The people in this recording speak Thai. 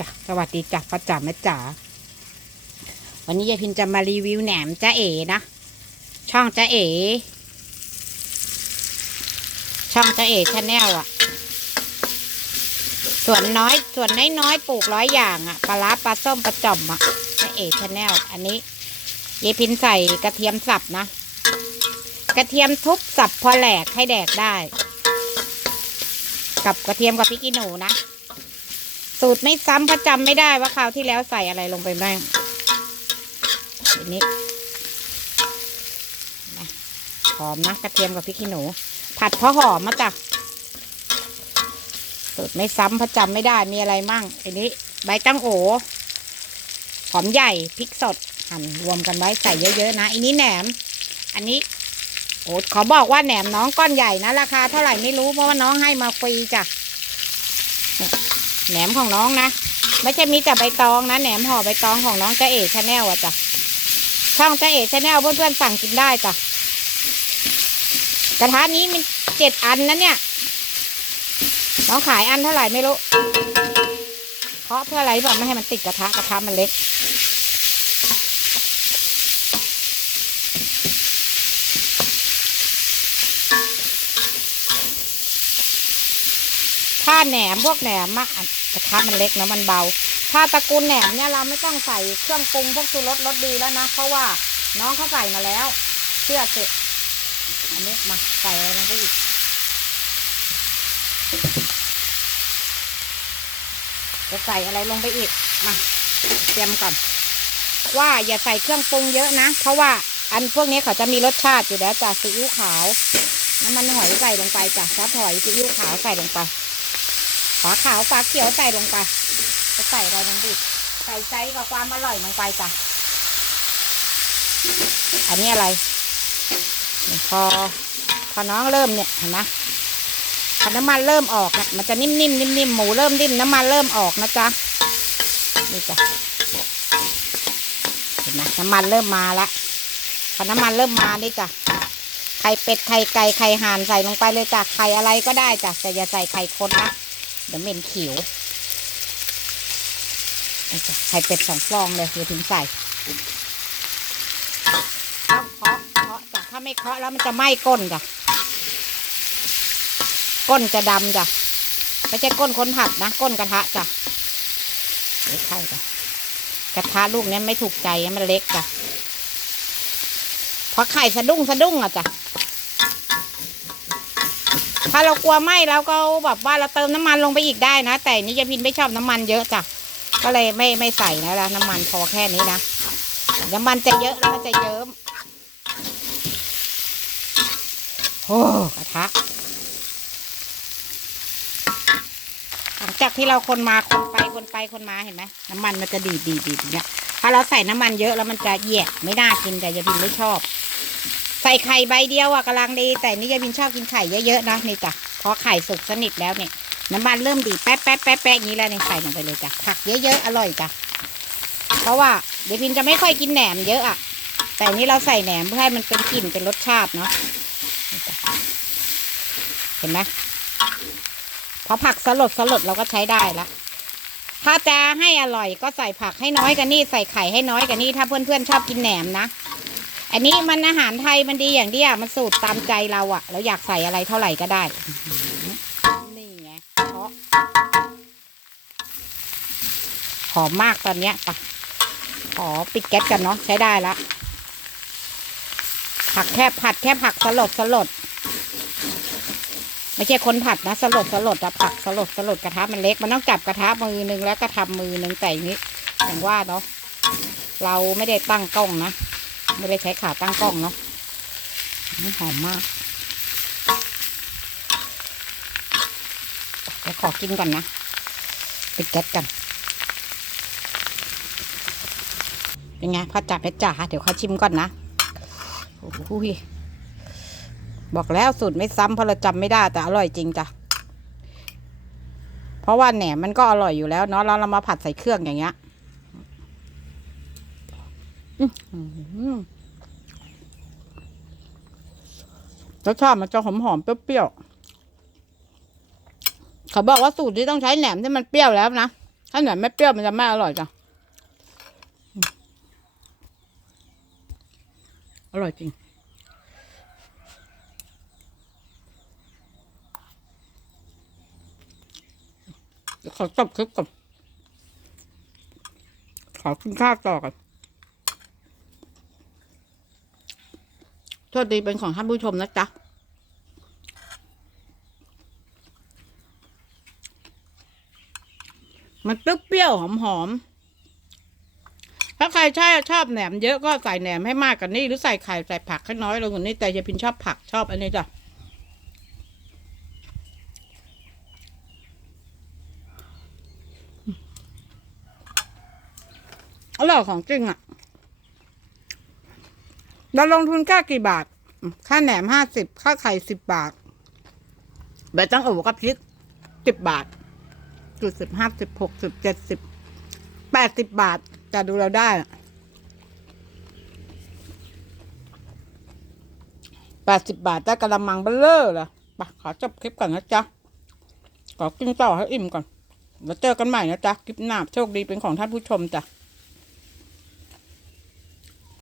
จ้ะสวัสดีจ้ะป้าจ๋าแม่จ๋าวันนี้ยายพินจะมารีวิวแหนมจ้าเอ๋นะช่องจ้าเอ๋ช่องจ้าเอ๋ชาแนลอะส่วนน้อยส่วนน้อยๆปลูกร้อยอย่างอะปลาร้าปลาส้มปลาจ่อมอะจ้าเอ๋ชาแนลอันนี้ยายพินใส่กระเทียมสับนะกระเทียมทุบสับพอแหลกให้แดกได้ กับกระเทียมกับพริกขี้หนูนะ สูตรไม่ซ้ำเพราะจำไม่ได้ว่าคราวที่แล้วใส่อะไรลงไปบ้างทีนี้นะหอมนะกระเทียมกับพริกขี้หนู ผัดเพราะหอมมาจ้ะสูตรไม่ซ้ำเพราะจำไม่ได้มีอะไรมั่งอันนี้ ใบตั้งโอหอมใหญ่พริกสดหั่นรวมกันไว้ใส่เยอะๆนะอันนี้แหนม อันนี้โอ้ขอบอกว่าแหนมน้องก้อนใหญ่นะราคาเท่าไหร่ไม่รู้เพราะว่าน้องให้มาฟรีจ้ะ แหนมของน้องนะ ไม่ใช่มีแต่ใบตองนะแหนมห่อใบตองของน้องเจ๊เอ๋ชาแนลอะจ้ะช่องเจ๊เอ๋ชาแนลเพื่อนๆสั่งกินได้จ้ะกระทะนี้มันเจ็ดอันนะเนี่ยน้องขายอันเท่าไหร่ไม่รู้เพราะเพื่ออะไรแบบไม่ให้มันติดกระทะกระทะมันเล็กถ้าแหนมพวกแหนมอะอะ กระทะมันเล็กนะมันเบา ถ้าตระกูลแหนมเนี่ยเราไม่ต้องใส่เครื่องปรุงพวกชูรสรสดีแล้วนะ เพราะว่าน้องเขาใส่มาแล้ว เชื่อเถอะอันนี้มาใส่อะไรลงไปอีกจะใส่อะไรลงไปอีกมาเตรียมก่อน ว่าอย่าใส่เครื่องปรุงเยอะนะ เพราะว่าอันพวกนี้เขาจะมีรสชาติอยู่แล้วจากซีอิ๊วขาวน้ำมันหอยใส่ลงไปจากซอสหอยซีอิ๊วขาวใส่ลงไป ฝาขาวฝาเขียวใส่ลงไปจะใส่อะไรลงไปอีกใส่ใจกับความอร่อยลงไปจ้ะอันนี้อะไรพอพอน้องเริ่มเนี่ยเห็นไหมพอน้ำมันเริ่มออกนี่ยมันจะนิ่มๆนิ่มๆหมูเริ่มนิ่มน้ำมันเริ่มออกนะจ๊ะนี่จ้ะเห็นไหมน้ำมันเริ่มมาละพอน้ำมันเริ่มมานี่จ้ะไข่เป็ดไข่ไก่ไข่ห่านใส่ลงไปเลยจ้ะไข่อะไรก็ได้จ้ะแต่อย่าใส่ไข่คนนะ เดี๋ยวเม็นเขียวไข่เป็ดสองฟองเลยเดี๋ยวถึงใส่ต้องเคาะเคาะจ้ะถ้าไม่เคาะแล้วมันจะไหม้ก้นจ้ะก้นจะดำจ้ะไม่ใช่ก้นคนผัดนะ ก้นกระทะจ้ะเล็กไข่จ้ะกระทะลูกเนี้ยไม่ถูกใจมันเล็กจ้ะเพราะไข่สะดุ้งสะดุ้งอะจ้ะ ถ้าเรากลัวไหม้เราก็แบบว่าเราเติมน้ำมันลงไปอีกได้นะ แต่นี่ยายพินไม่ชอบน้ำมันเยอะจ้ะก็เลยไม่ไม่ใส่นะแล้วน้ำมันพอแค่นี้นะน้ำมันจะเยอะแล้วมันจะเยิ้มโอ้กระทะหลังจากที่เราคนมาคนไปคนไปคนมาเห็นไหมน้ำมันมันจะดีดดีดดีดอย่างเงี้ยถ้าเราใส่น้ำมันเยอะแล้วมันจะแยะไม่น่ากินแต่ยาพินไม่ชอบ ส่ไข่ใบเดียวอะกำลังดี แต่นี่ยายพินชอบกินไข่เยอะๆนะนี่จ้ะพอไข่สุกสนิทแล้วเนี่ยน้ำมันเริ่มดีแป๊ะแป๊ะแป๊ะแป๊ะอย่างนี้แล้วเนี่ยใส่ลงไปเลยจ้ะผักเยอะๆอร่อยจ้ะเพราะว่ายายพินจะไม่ค่อยกินแหนมเยอะอะแต่นี้เราใส่แหนมเพื่อให้มันเป็นกลิ่นเป็นรสชาติเนาะเห็นไหมพอผักสลดสลดเราก็ใช้ได้ละถ้าจะให้อร่อยก็ใส่ผักให้น้อยกันนี่ใส่ไข่ให้น้อยกันนี่ถ้าเพื่อนๆชอบกินแหนมนะ อันนี้มันอาหารไทยมันดีอย่างเดียวมันสูตรตามใจเราอะเราอยากใส่อะไรเท่าไหร่ก็ได้ นี่ไงเพราะหอมมากตอนเนี้ยปะขอปิดแก๊สกันเนาะใช้ได้ละผักแค่ผัดแค่ผักสลดสลด ไม่ใช่คนผัดนะสลดสลดอะผักสลดสลดกระทะมันเล็กมันต้องจับกระทะมือนึงแล้วก็ทำมือนึงแต่นี้อย่างว่าเนาะเราไม่ได้ตั้งกล้องนะ ไม่ได้ใช้ขาตั้งกล้องเนาะนี่หอมมากเดี๋ยวขอกินก่อนนะปิดแก๊สกันเป็นไงพ่อจับเพชรจ๋าเดี๋ยวเขาชิมก่อนนะโอ้โหยบอกแล้วสูตรไม่ซ้ำเพราะเราจำไม่ได้แต่อร่อยจริงจ้ะเพราะว่าแหนมมันก็อร่อยอยู่แล้วเนาะแล้วเรามาผัดใส่เครื่องอย่างเงี้ย รสชาติมันจะหอมหอมๆเปรี้ยวๆเขาบอกว่าสูตรที่ต้องใช้แหนมที่มันเปรี้ยวแล้วนะ ถ้าไหนไม่เปรี้ยวมันจะไม่อร่อยจ้ะอืมอร่อยจริงเดี๋ยวขอจบคลิปก่อนขอกินข้าวต่อก่อน โทษดีเป็นของท่านผู้ชมนะจ๊ะมันเปรี้ยวๆหอมๆ ถ้าใครชอบชอบแหนมเยอะก็ใส่แหนมให้มากกว่านี้ หรือใส่ไข่ใส่ผักให้น้อยลงกว่านี้ แต่ยายพินชอบผักชอบอันนี้จ้ะ อร่อยของจริงอะ เราลงทุนแค่กี่บาท ค่าแหนมห้าสิบค่าไข่สิบบาทใบตั้งโอกับพริกสิบบาทจุดสิบห้าสิบหกสิบเจ็ดสิบแปดสิบบาทจะดูเราได้แปดสิบบาทได้กระมังเบลเลอร์เหรอไปขอจบคลิปก่อนนะจ๊ะ ขอกินต่อให้อิ่มก่อน แล้วเจอกันใหม่นะจ๊ะ คลิปหน้าโชคดีเป็นของท่านผู้ชมจ้ะ